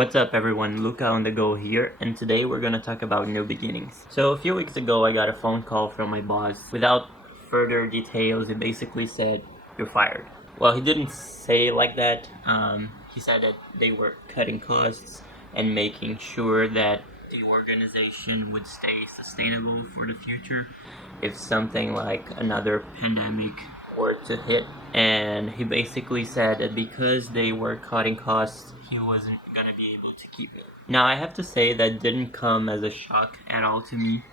What's up everyone, Lucca on the go here, and today we're gonna talk about new beginnings. So a few weeks ago I got a phone call from my boss. Without further details, he basically said, "You're fired." Well, he didn't say it like that. He said that they were cutting costs and making sure that the organization would stay sustainable for the future if something like another pandemic were to hit. And he basically said that because they were cutting costs, he wasn't gonna be able to keep it. Now I have to say that didn't come as a shock at all to me,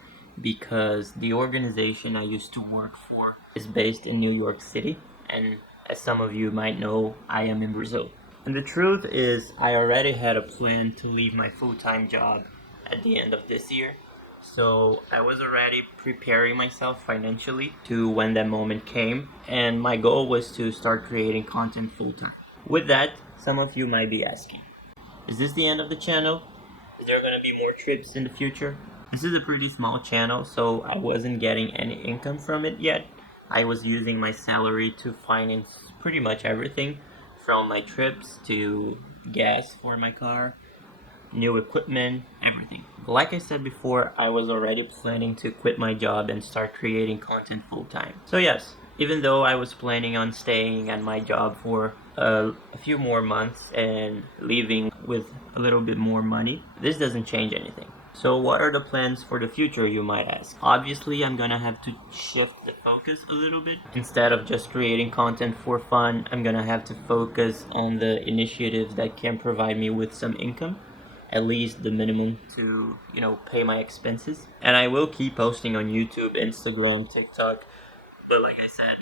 because the organization I used to work for is based in New York City, and as some of you might know, I am in Brazil. And the truth is, I already had a plan to leave my full-time job at the end of this year. So I was already preparing myself financially to when that moment came, and my goal was to start creating content full-time. With that, some of you might be asking, is this the end of the channel? Is there gonna be more trips in the future? This is a pretty small channel, so I wasn't getting any income from it yet. I was using my salary to finance pretty much everything, from my trips to gas for my car, new equipment, everything. Like I said before, I was already planning to quit my job and start creating content full time. So yes, even though I was planning on staying at my job for a few more months and leaving with a little bit more money, this doesn't change anything. So what are the plans for the future, you might ask? Obviously, I'm gonna have to shift the focus a little bit. Instead of just creating content for fun, I'm gonna have to focus on the initiatives that can provide me with some income, at least the minimum to, pay my expenses. And I will keep posting on YouTube, Instagram, TikTok, but like I said,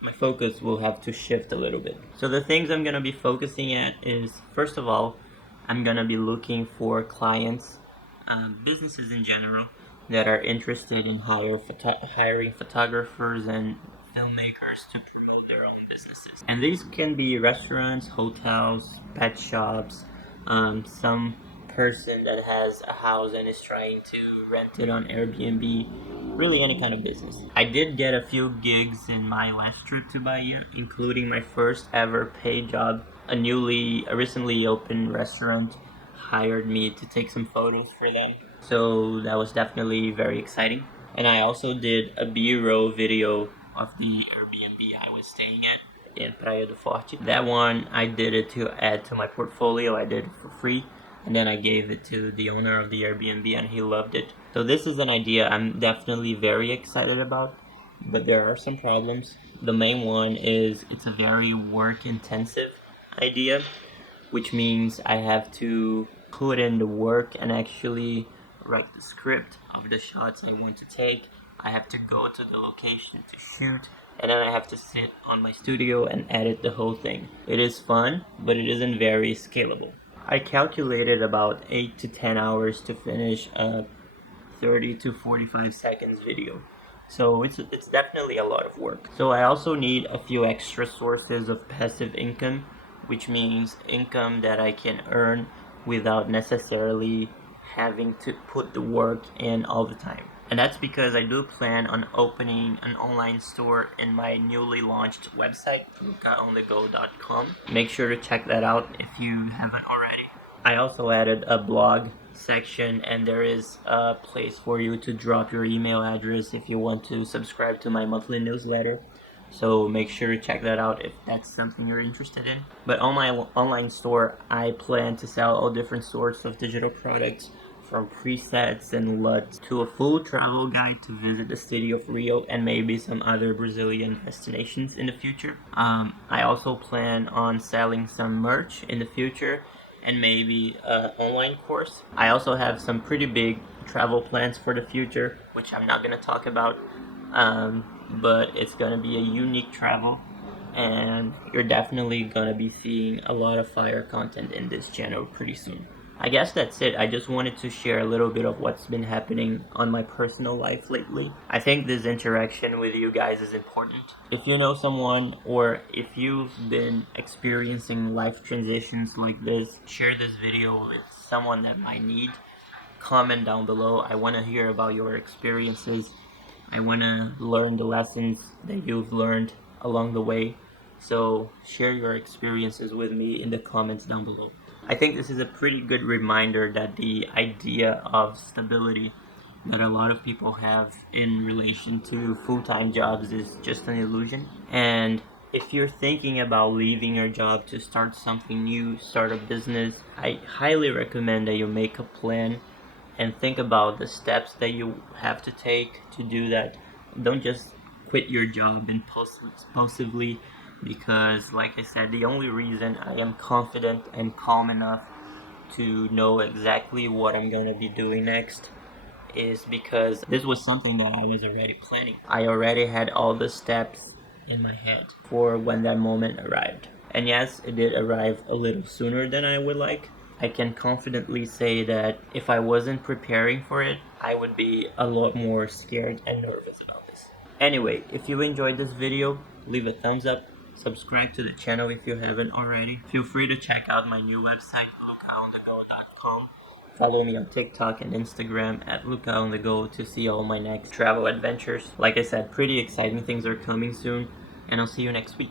my focus will have to shift a little bit. So the things I'm gonna be focusing at is, first of all, I'm gonna be looking for clients, businesses in general, that are interested in hiring photographers and filmmakers to promote their own businesses. And these can be restaurants, hotels, pet shops, some person that has a house and is trying to rent it on Airbnb, really any kind of business. I did get a few gigs in my last trip to Bahia, including my first ever paid job. A recently opened restaurant hired me to take some photos for them, so that was definitely very exciting. And I also did a B-roll video of the Airbnb I was staying at in Praia do Forte. That one, I did it to add to my portfolio. I did it for free, and then I gave it to the owner of the Airbnb and he loved it. So this is an idea I'm definitely very excited about, but there are some problems. The main one is it's a very work intensive idea, which means I have to put in the work and actually write the script of the shots I want to take. I have to go to the location to shoot, and then I have to sit on my studio and edit the whole thing. It is fun, but it isn't very scalable. I calculated about 8 to 10 hours to finish a 30 to 45 seconds video. So it's definitely a lot of work. So I also need a few extra sources of passive income, which means income that I can earn without necessarily having to put the work in all the time. And that's because I do plan on opening an online store in my newly launched website, luccaonthego.com. Make sure to check that out if you haven't already. I also added a blog section, and there is a place for you to drop your email address if you want to subscribe to my monthly newsletter. So make sure to check that out if that's something you're interested in. But on my online store, I plan to sell all different sorts of digital products, from presets and LUTs to a full travel guide to visit the city of Rio and maybe some other Brazilian destinations in the future. I also plan on selling some merch in the future and maybe an online course. I also have some pretty big travel plans for the future, which I'm not going to talk about. But it's gonna be a unique travel, and you're definitely gonna be seeing a lot of fire content in this channel pretty soon. I guess that's it. I just wanted to share a little bit of what's been happening on my personal life lately. I think this interaction with you guys is important. If you know someone, or if you've been experiencing life transitions like this, share this video with someone that might need. Comment down below. I want to hear about your experiences. I want to learn the lessons that you've learned along the way. So share your experiences with me in the comments down below. I think this is a pretty good reminder that the idea of stability that a lot of people have in relation to full-time jobs is just an illusion. And if you're thinking about leaving your job to start something new, start a business, I highly recommend that you make a plan and think about the steps that you have to take to do that. Don't just quit your job impulsively, because like I said, the only reason I am confident and calm enough to know exactly what I'm going to be doing next is because this was something that I was already planning. I already had all the steps in my head for when that moment arrived. And yes, it did arrive a little sooner than I would like. I can confidently say that if I wasn't preparing for it, I would be a lot more scared and nervous about this. Anyway, if you enjoyed this video, leave a thumbs up, subscribe to the channel if you haven't already. Feel free to check out my new website, luccaonthego.com. Follow me on TikTok and Instagram at luccaonthego to see all my next travel adventures. Like I said, pretty exciting things are coming soon, and I'll see you next week.